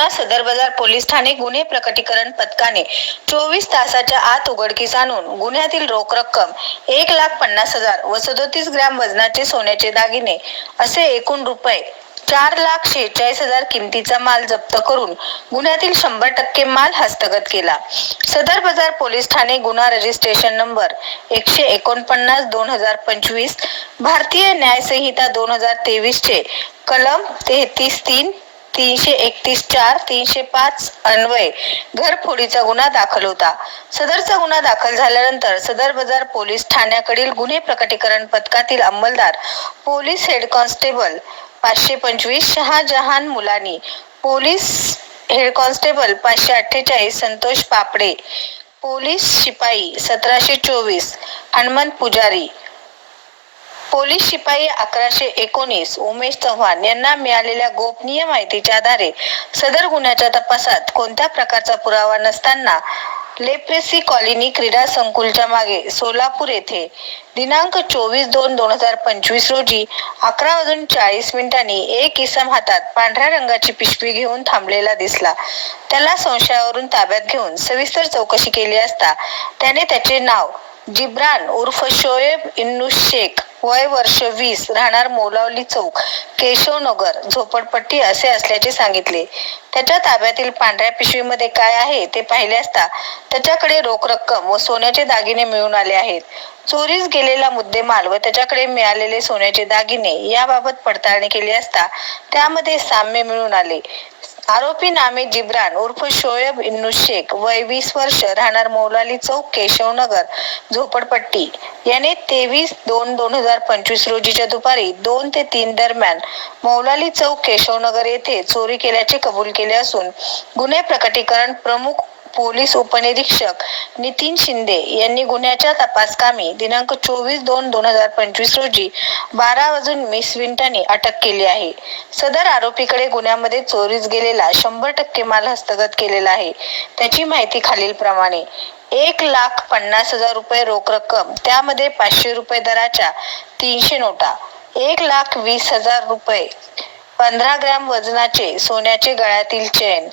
गुन्हा सदर बाजार पोलीस ठाणे गुन्हे प्रकटीकरण पथकाने चोवीस तासाच्या आत उघडकीस आणून गुन्ह्यातील रोख रक्कम एक लाख पन्नास हजार व सदोतीस ग्रॅम वजनाचे सोन्याचे दागिने असे एकूण रुपये चार लाख शेहेचाळीस हजार किमतीचा माल जप्त करून गुन्ह्यातील शंभर टक्के माल हस्तगत केला. सदर बाजार पोलीस ठाणे गुन्हा रजिस्ट्रेशन नंबर एकशे एकोणपन्नास दोन हजार पंचवीस भारतीय न्यायसंहिता दोन हजार तेवीस चे कलम तेहतीस तीन तीनशे एकतीस चार तीनशे पाच अन्वय. घरफोडीचा गुन्हा दाखल होता. सदरचा गुन्हा दाखल झाल्यानंतर सदर बाजार पोलीस ठाण्याकडील गुन्हे प्रकटीकरण पथकातील अंमलदार पोलीस हेड कॉन्स्टेबल पाचशे पंचवीस Shahjahan Mulani police head constable पाचशे अठ्ठेचाळीस संतोष पापडे पोलीस शिपाई सतराशे चोवीस हनुमंत पुजारी पोलीस शिपाई अकराशे एकोणीस उमेश चव्हाण यांना मिळालेल्या गोपनीय माहितीच्या आधारे सदर गुन्ह्याच्या तपासात कोणत्या प्रकारचा पुरावा नसताना लेप्रेसी कॉलनी क्रीडा संकुलच्या मागे सोलापूर येथे दिनांक चोवीस दोन दोन हजार पंचवीस रोजी अकरा वाजून चाळीस मिनिटांनी एक इसम हातात पांढऱ्या रंगाची पिशवी घेऊन थांबलेला दिसला. त्याला संशयावरून ताब्यात घेऊन सविस्तर चौकशी केली असता त्याने त्याचे नाव जिब्रान उर्फ शोएब इन्नू शेख वय वर्ष वीस राहणार मोलावली चौक केशवनगर झोपडपट्टी असे असल्याचे सांगितले. त्याच्या ताब्यातील पांढऱ्या पिशवीमध्ये काय आहे ते पाहिले असता त्याच्याकडे रोख रक्कम व सोन्याचे दागिने मिळून आले आहेत. चोरीस गेलेला मुद्देमाल व त्याच्याकडे मिळालेले सोन्याचे दागिने याबाबत पडताळणी केली असता त्यामध्ये साम्य मिळून आले. आरोपी नामे जिब्रान उर्फ शोएब इन्नू शेख वय वीस वर्ष राहणार मौलाली चौक केशवनगर झोपडपट्टी. याने तेवीस दोन दोन हजार पंचवीस रोजीच्या दुपारी दोन ते तीन दरम्यान मौलाली चौक केशवनगर येथे चोरी केल्याचे कबूल केले असून गुन्हे प्रकटीकरण प्रमुख पोलीस उपनिरीक्षक नितीन शिंदे यांनी गुन्ह्याच्या तपासकामी दिनांक चोवीस दोन दोन हजार पंचवीस रोजी बारा वाजून मिस विंटाने अटक केली आहे. सदर आरोपीकडे गुन्ह्यामध्ये चोरीस गेलेला शंभर टक्के माल हस्तगत केलेला आहे. त्याची माहिती खालील प्रमाणे एक लाख पन्नास हजार रुपये रोख रक्कम त्यामध्ये पाचशे रुपये दराच्या तीनशे नोटा एक लाख वीस हजार रुपये पंधरा ग्रॅम वजनाचे सोन्याचे गळ्यातील चेन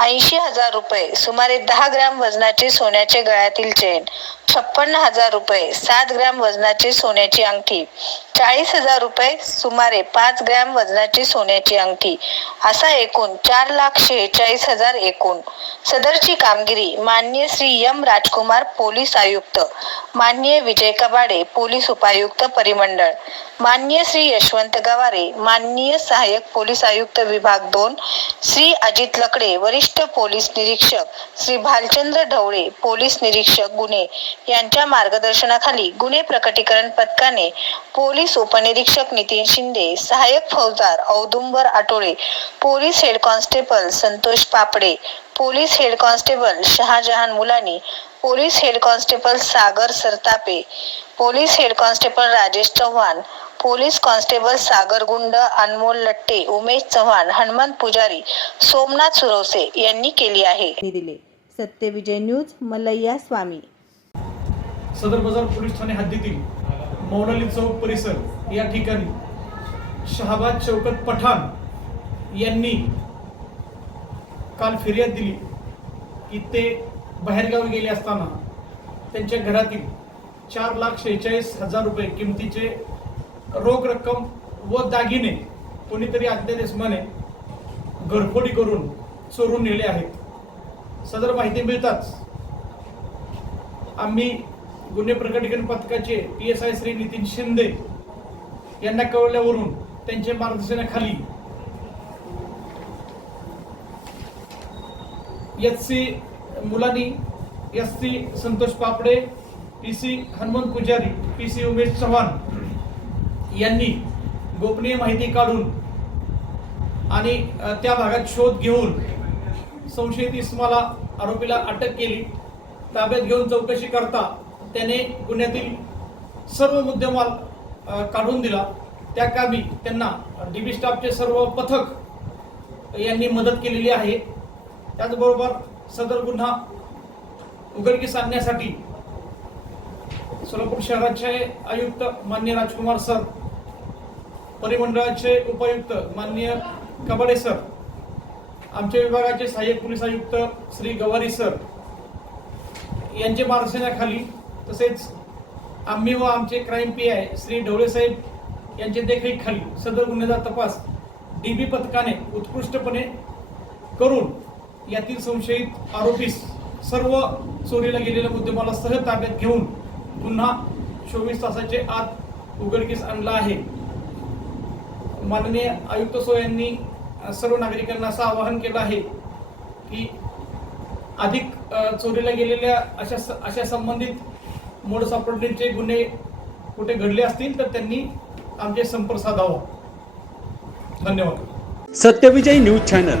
ऐंशी हजार रुपये सुमारे दहा ग्रॅम वजनाचे सोन्याचे गळ्यातील चेन छप्पन्न हजार रुपये सात ग्रॅम वजनाची सोन्याची अंगठी चाळीस हजार रुपये सुमारे पाच ग्रॅम वजनाची सोन्याची अंगठी असा एकूण चार लाख शेहेचाळीस हजार एकूण. सदरची कामगिरी मान्य श्री यम राजकुमार पोलीस आयुक्त माननीय विजय कबाडे पोलीस उपायुक्त परिमंडळ माननीय श्री यशवंत गवारे माननीय सहाय्यक पोलीस आयुक्त विभाग दोन श्री अजित लकडे वरिष्ठ पोलीस निरीक्षक श्री भालचंद्र ढवळे पोलीस निरीक्षक गुन्हे यांच्या मार्गदर्शनाखाली गुन्हे प्रकटीकरण पथकाने पोलीस उपनिरीक्षक नितीन शिंदे सहाय्यक फौजदार Audumbar Atole police head constable Santosh Papade police head constable Shahjahan Mulani police head constable Sagar Sartape police head constable Rajesh Chavan police constable Sagar Gund Anmol Latte Umesh Chavan Hanumant Pujari Somnath Suravase यांनी केली आहे. दिले. Satyavijay news Malaiya Swami. Sadar Bazar police Thane हद्दीतील मौलाली चौक परिसर या ठिकाणी शहाबाद शौकत पठाण यांनी काल फिर्याद दिली की ते बाहेरगावी गेले असताना त्यांच्या घरातील चार लाख शेहेचाळीस हजार रुपये किमतीचे रोख रक्कम व दागिने कोणीतरी अज्ञात घरफोडी करून चोरून नेले आहेत. सदर माहिती मिळताच आम्ही गुन्हे प्रकटीकरण पथकाचे P S I Shri Nitin Shinde यांना कळवल्यावरून त्यांच्या मार्गदर्शनाखाली एच सी मुलांनी S C Santosh Papade P C Hanumant Pujari P C Umesh Chavan यांनी गोपनीय माहिती काढून आणि त्या भागात शोध घेऊन संशयित इस्माला आरोपीला अटक केली. ताब्यात घेऊन चौकशी करता त्याने गुन्ह्यातील सर्व मुद्देमाल काढून दिला. त्या कामी त्यांना डी बी स्टाफचे सर्व पथक यांनी मदत केलेली आहे. त्याचबरोबर सदर गुन्हा उघडकीस आणण्यासाठी सोलापूर शहराचे आयुक्त मान्य राजकुमार सर परिमंडळाचे उपायुक्त माननीय कबाडे सर आमच्या विभागाचे सहाय्यक पोलीस आयुक्त श्री गवारी सर यांच्या मार्गदर्शनाखाली तसेच आम्ही व आमचे क्राईम पी आय श्री ढवळेसाहेब यांच्या देखरेखीखाली सदर गुन्ह्याचा तपास डी बी पथकाने उत्कृष्टपणे करून यातील संशयित आरोपीस सर्व चोरीला गेलेल्या मुद्देमाला सह ताब्यात घेऊन पुन्हा चोवीस तासाचे आत उघडकीस आणला आहे. माननीय आयुक्त सो यांनी सर्व नागरिकांना असं आवाहन केलं आहे की अधिक चोरीला गेलेल्या अशा अशा संबंधित मोड सापडण्याचे गुन्हे कुठे घडले असतील तर त्यांनी आमचे संपर्क साधावा. धन्यवाद. Satyavijay news channel.